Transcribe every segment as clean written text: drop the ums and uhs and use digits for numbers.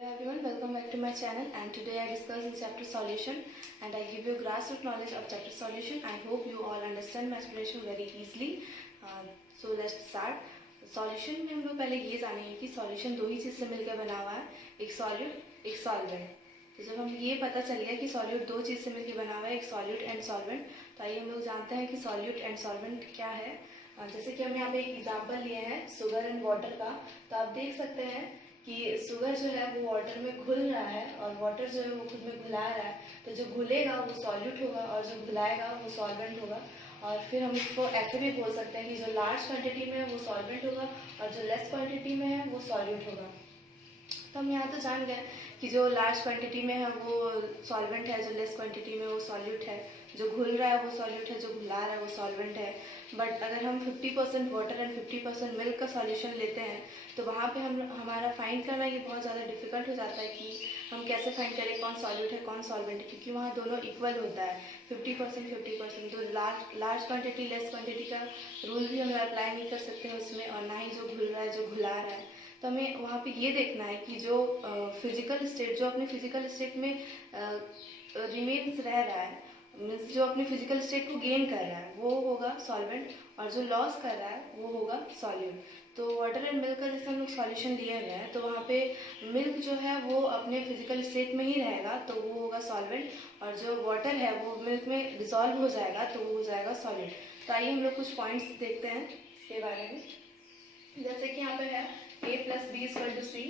Hello everyone, welcome back to my channel, and today I discuss the chapter solution and I give you grassroots knowledge of chapter solution. I hope you all understand my explanation very easily. So let's start. Solution में हम लोग पहले ये जानेंगे कि solution दो ही चीज़ से मिलकर बना हुआ है, एक सॉल्यूट एक सॉल्वेंट। तो जब हम ये पता चल गया कि सॉल्यूट दो चीज़ से मिलकर बना हुआ है, एक सॉल्यूट एंड सॉल्वेंट, तो आइए हम लोग जानते हैं कि सॉल्यूट एंड सॉल्वेंट क्या है। जैसे कि हम यहाँ पे एक एग्जाम्पल लिए हैं शुगर एंड वाटर का, तो आप देख सकते हैं कि शुगर जो है वो वाटर में घुल रहा है और वाटर जो है वो खुद में घुला रहा है। तो जो घुलेगा वो सॉल्यूट होगा और जो घुलाएगा वो सॉल्वेंट होगा। और फिर हम इसको ऐसे भी बोल सकते हैं कि जो लार्ज क्वांटिटी में है वो सॉल्वेंट होगा और जो लेस क्वांटिटी में है वो सॉल्यूट होगा। तो हम यहाँ तो जान गए कि जो लार्ज क्वांटिटी में है वो सॉल्वेंट है, जो लेस क्वांटिटी में वो सॉल्यूट है, जो घुल रहा है वो सॉल्यूट है, जो घुला रहा है वो सॉल्वेंट है। बट अगर हम 50% वाटर एंड 50% मिल्क का सॉल्यूशन लेते हैं तो वहाँ पे हमारा फाइंड करना ये बहुत ज़्यादा डिफिकल्ट हो जाता है कि हम कैसे फाइंड करें कौन सॉल्यूट है कौन सॉल्वेंट है, क्योंकि वहाँ दोनों इक्वल होता है 50% 50%। तो लार्ज क्वांटिटी लेस क्वांटिटी का रूल भी हम अप्लाई नहीं कर सकते हैं उसमें, और ना ही जो घुल रहा है जो घुला रहा है। तो हमें वहाँ पे ये देखना है कि जो फिजिकल स्टेट, जो अपने फिजिकल स्टेट में रिमेन्स रह रहा है, मीन्स जो अपने फिजिकल स्टेट को गेन कर रहा है वो होगा सॉल्वेंट, और जो लॉस कर रहा है वो होगा सॉल्यूट। तो वाटर एंड मिल्क का जैसे हम लोग सॉल्यूशन दिया गया है, तो वहाँ पे मिल्क जो है वो अपने फिजिकल स्टेट में ही रहेगा तो वो होगा सॉल्वेंट, और जो वाटर है वो मिल्क में डिसॉल्व हो जाएगा तो वो हो जाएगा सॉल्यूट। तो आइए हम लोग कुछ पॉइंट्स देखते हैं इसके बारे में। जैसे कि यहाँ पे है A plus B equal to C,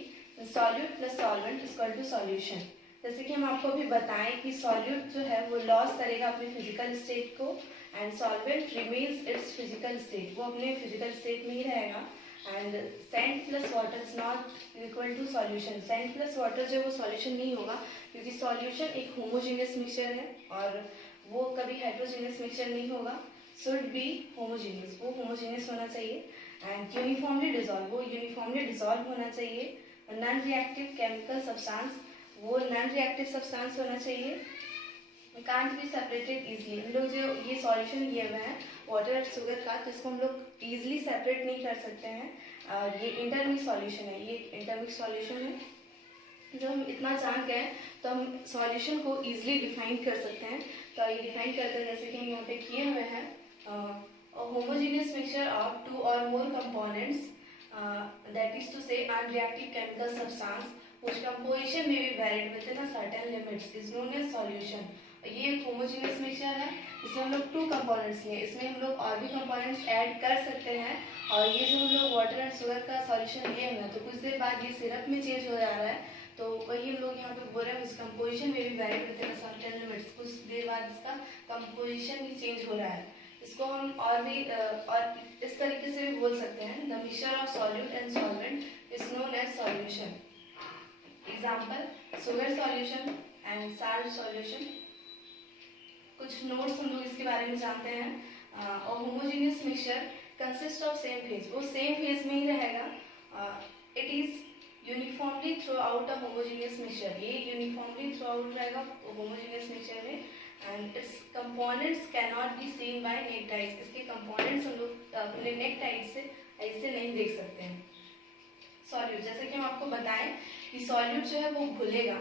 solute plus solvent equal to solution. जैसे कि हम आपको अभी बताएं कि सॉल्यूट जो है वो लॉस करेगा अपने फिजिकल स्टेट को and solvent remains its physical state, वो अपने फिजिकल स्टेट में ही रहेगा। And sand plus water is not equal to solution, sand plus water जो है वो सॉल्यूशन नहीं होगा, क्योंकि सॉल्यूशन एक होमोजीनियस मिक्सचर है और वो कभी हेट्रोजीनियस मिक्सचर नहीं होगा। शुड बी होमोजीनियस, वो होमोजीनियस होना चाहिए। एंड यूनिफॉर्मली डिजॉल्व, वो यूनिफॉर्मली डिजॉल्व होना चाहिए। नॉन रिएक्टिव केमिकल सब्सटेंस, वो नॉन रिएक्टिव सब्सटेंस होना चाहिए। कांट बी सेपरेटेड इजीली, हम लोग जो ये सॉल्यूशन लिए हुए हैं वाटर और शुगर का, तो इसको हम लोग इजीली सेपरेट नहीं कर सकते हैं, और ये इंटरमिक्स सॉल्यूशन है, ये इंटरमिक्स सॉल्यूशन है। जब हम इतना जान गए तो हम सॉल्यूशन को इजीली डिफाइन कर सकते हैं। तो ये डिफाइन करते हैं जैसे कि हम यहाँ पे किए हुए हैं, a homogeneous mixture of two or more components, that is to say unreactive chemical substance whose composition may be varied within a certain limits is known as solution। ये एक होमोजीनियस मिक्सचर है, इसमें हम लोग टू कंपोनेंट्स लिए, इसमें हम लोग और भी कंपोनेंट्स ऐड कर सकते हैं। और ये जो हम लोग वाटर एंड शुगर का सॉल्यूशन लिए हुए हैं तो कुछ देर बाद ये सिरप में चेंज हो जा रहा है, तो वही हम लोग यहाँ पे बोल रहे हैं कंपोजिशन में भी very with in certain limits, कुछ देर बाद इसका कंपोजिशन भी चेंज हो रहा है। इसको हम और भी और इस तरीके से भी बोल सकते हैं, the mixture of solute and solvent is known as solution. Example sugar solution and salt solution. कुछ नोट्स हम लोग इसके बारे में जानते हैं। और homogeneous mixture consist of same phase, वो सेम फेज में ही रहेगा। It is uniformly throughout a homogeneous mixture, ये यूनिफॉर्मली थ्रू आउट रहेगा होमोजेनियस मिक्सचर में। And its components can not be seen by naked eyes, इसके components हम लोग अपने नेक्ड आइज से ऐसे नहीं देख सकते हैं। सॉल्यूट, जैसे कि हम आपको बताएं कि सॉल्यूट जो है वो घुलेगा,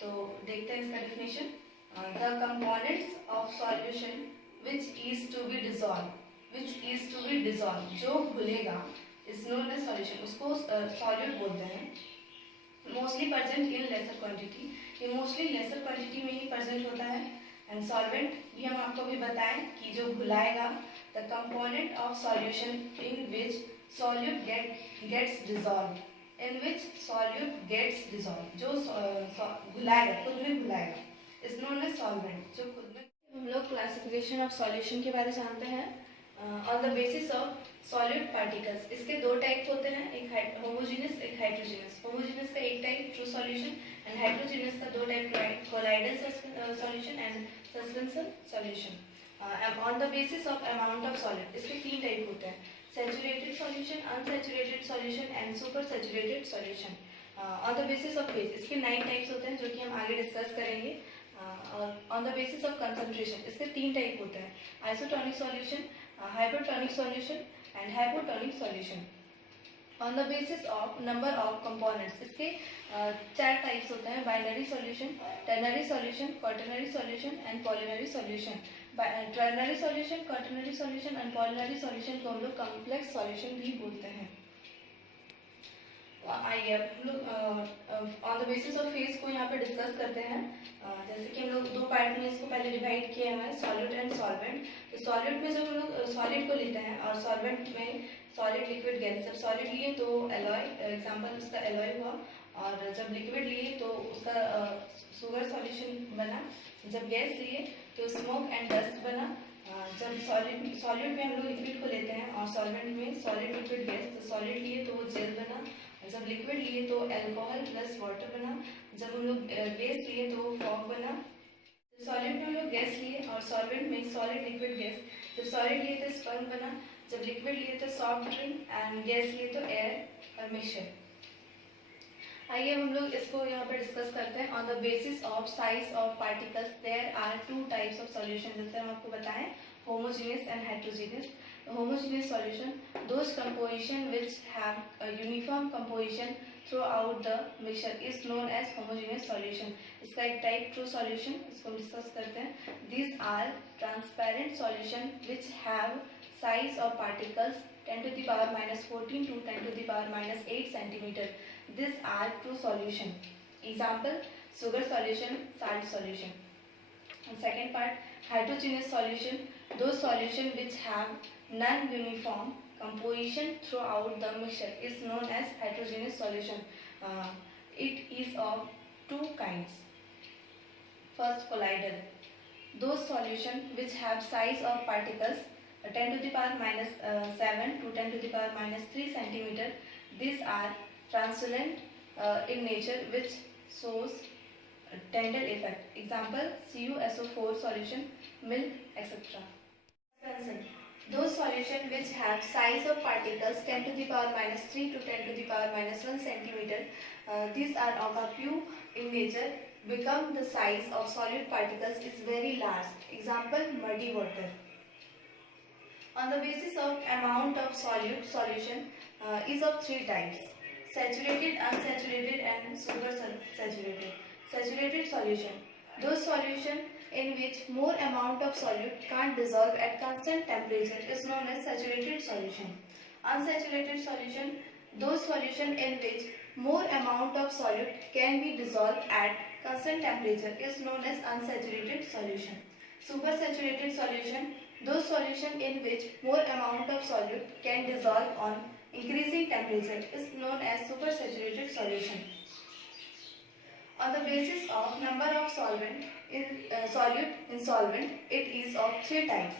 तो देखते हैं इसका definition. The components of solution which is to be dissolve, जो घुलेगा इज नोन एज सॉल्यूशन, उसको सॉल्यूट बोलते हैं। Mostly present in lesser quantity, ये मोस्टली लेसर क्वांटिटी में ही प्रेजेंट होता है। एंड सॉल्वेंट भी हम आपको भी बताएं कि जो घुलाएगा, the component of solution in which solute gets dissolve, in which solute gets dissolve, जो घुलाएगा खुद में घुलाएगा इज नोन एज सॉल्वेंट, जो खुद में। हम लोग क्लासिफिकेशन ऑफ सॉल्यूशन के बारे में जानते हैं। On the basis of solid particles, इसके दो टाइप होते हैं, एक होमोजेनियस एक हाइड्रोजेनस। होमोजेनस का एक टाइप ट्रू सॉल्यूशन एंड हाइड्रोजेनस का दो type, colloidal solution and suspension solution. On the basis of amount of solid, इसके तीन टाइप होते हैं, saturated solution, unsaturated solution and super saturated solution. On the basis of phase, इसके 9 types होते हैं जो कि हम आगे डिस्कस करेंगे। On the basis of concentration, इसके 3 टाइप होते हैं, isotonic solution, hypertonic solution and hypotonic solution। On the basis of number of components. इसके चार टाइप्स होते हैं: binary solution, ternary solution, quaternary solution and polynary solution. Ternary solution, quaternary solution and polynary solution को हम लोग complex solution भी बोलते हैं। आइए हम लोग on the basis of phase को यहाँ पे डिस्कस करते हैं। जैसे कि हम लोग दो पार्ट में इसको पहले डिवाइड किया है, सॉलिड एंड सॉल्वेंट। तो सॉलिड में जब हम लोग सॉलिड को लेते हैं और सॉल्वेंट में सॉलिड, लिक्विड, गैस। जब सॉलिड लिए तो एलॉय, एग्जांपल उसका एलॉय हुआ, और जब लिक्विड लिए तो उसका शुगर सॉल्यूशन बना। जब गैस लिए तो स्मोक एंड डस्ट बना। जब सॉलिड में हम लोग लिक्विड को लेते हैं और सॉल्वेंट में सॉलिड, लिक्विड, गैस। तो सॉलिड लिए तो वो जेल बना, जब लिक्विड लिए तो अल्कोहल प्लस वाटर बना, जब हम लोग गैस लिए तो फॉग बना। सॉलिड में हम लोग गैस लिए और सॉल्वेंट में सॉलिड, लिक्विड, गैस। जब सॉलिड लिए तो स्पर्म बना, जब लिक्विड लिए तो सॉफ्ट ड्रिंक एंड गैस लिए तो एयर और मिक्सचर। आइए हम लोग इसको यहाँ पर डिस्कस करते हैं। On the basis of size of particles there are two types of solution. जैसे हम आपको बताएं, homogeneous and heterogeneous. Homogeneous solution, those composition which have a uniform composition throughout the mixture is known as homogeneous solution. इसका एक type true solution, इसको हम discuss करते हैं। These are transparent solution which have size of particles 10 to the power minus 14 to 10 to the power minus 8 centimeter. These are true solution. Example: sugar solution, salt solution. And second part, heterogeneous solution, those solution which have non-uniform composition throughout the mixture is known as heterogeneous solution. It is of two kinds. First, colloidal, those solution which have size of particles 10 to the power minus 7 to 10 to the power minus 3 centimeter. These are translucent in nature, which shows Tyndall effect. Example: CuSO4 solution, milk, etc. Those solution which have size of particles 10 to the power minus 3 to 10 to the power minus 1 centimeter. These are opaque in nature, become the size of solid particles is very large. Example: muddy water. On the basis of amount of solute solution is of three types: saturated, unsaturated and super saturated. Saturated solution, those solution in which more amount of solute can't dissolve at constant temperature is known as saturated solution. Unsaturated solution, those solution in which more amount of solute can be dissolved at constant temperature is known as unsaturated solution. Supersaturated solution, those solution in which more amount of solute can dissolve on increasing temperature is known as supersaturated solution. On the basis of number of solvent in solute in solvent, it is of three types: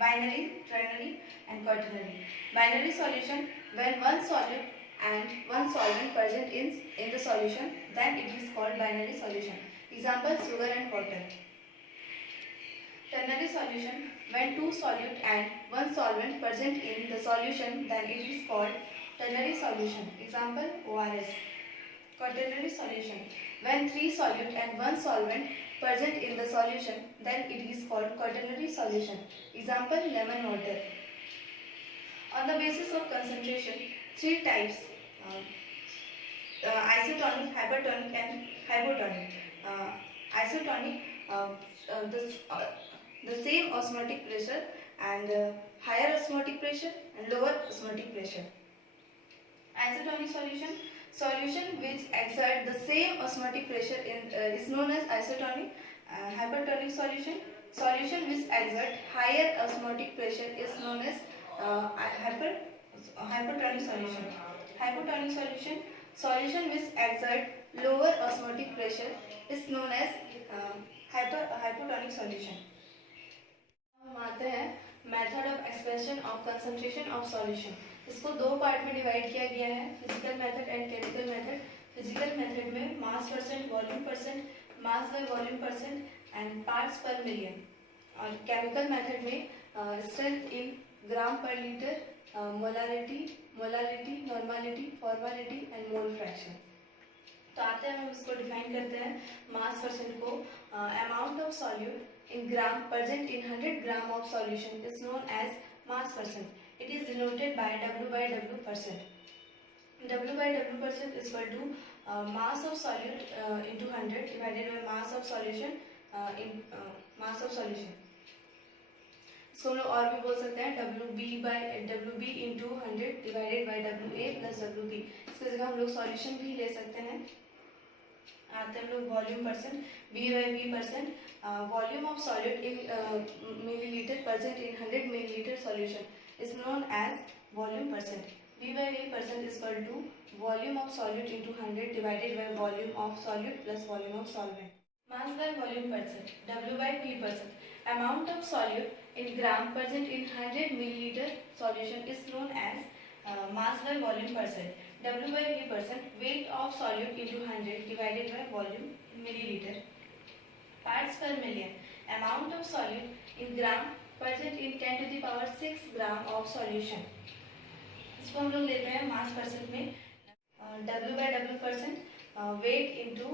binary, ternary and quaternary. Binary solution, when one solute and one solvent present in the solution, then it is called binary solution. Example: sugar and water. Ternary solution, when two solute and one solvent present in the solution, then it is called ternary solution. Example: ORS. Quaternary solution, when three solute and one solvent present in the solution, then it is called quaternary solution. Example: lemon water. On the basis of concentration, three types: isotonic, hypertonic and hypotonic. Isotonic, the same osmotic pressure, and higher osmotic pressure and lower osmotic pressure. Isotonic solution, solution which exert the same osmotic pressure is known as isotonic. Hypertonic solution, solution which exert higher osmotic pressure is known as hypertonic solution. Hypotonic solution, solution which exert lower osmotic pressure is known as hypotonic solution. हम आते हैं method of expression of concentration of solution. इसको दो part में divide किया गया है, physical method and chemical method. Physical method में mass percent, volume percent, mass by volume percent and parts per million. और केमिकल मेथड में strength in gram per litre, molarity, normality, formality and mole fraction. तो आते हैं हम इसको define करते हैं मास परसेंट को। Amount of solute in gram present in 100 gram of solution is known as mass percent. It is denoted by W by W percent. W by W percent is equal to mass of solute into 100 divided by mass of solution in mass of solution. इसको हम लोग और भी बोल सकते हैं WB into 100 divided by WA plus WB. इसकी जगह हम लोग सॉल्यूशन भी ले सकते हैं. आते हैं हम लोग volume percent. V by V percent, volume of solute in milliliter percent in 100 milliliter solution is known as volume percent. V by V percent is equal to volume of solute into 100 divided by volume of solute plus volume of solvent. Mass by volume percent. W by P percent. Amount of solute in gram present in 100 milliliter solution is known as mass by volume percent. W by V percent. Weight of solute into 100 divided by volume milliliter. Parts per million. Amount of solute in gram present in 10 to the power 6 gram of solution. इसको हम लोग लेते हैं mass percent में. W by W percent weight into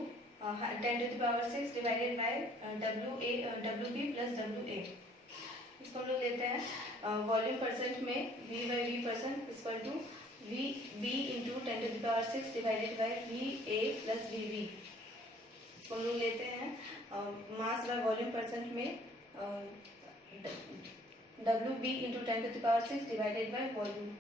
10 to the power 6 divided by WB plus WA. इसको हम लोग लेते हैं वॉल्यूम परसेंट में. V by V percent equal to VB into 10 to the power 6 divided by VA plus VB. इसको हम लोग लेते हैं मास बाय वॉल्यूम परसेंट में WB into 10 to the power 6 divided by volume.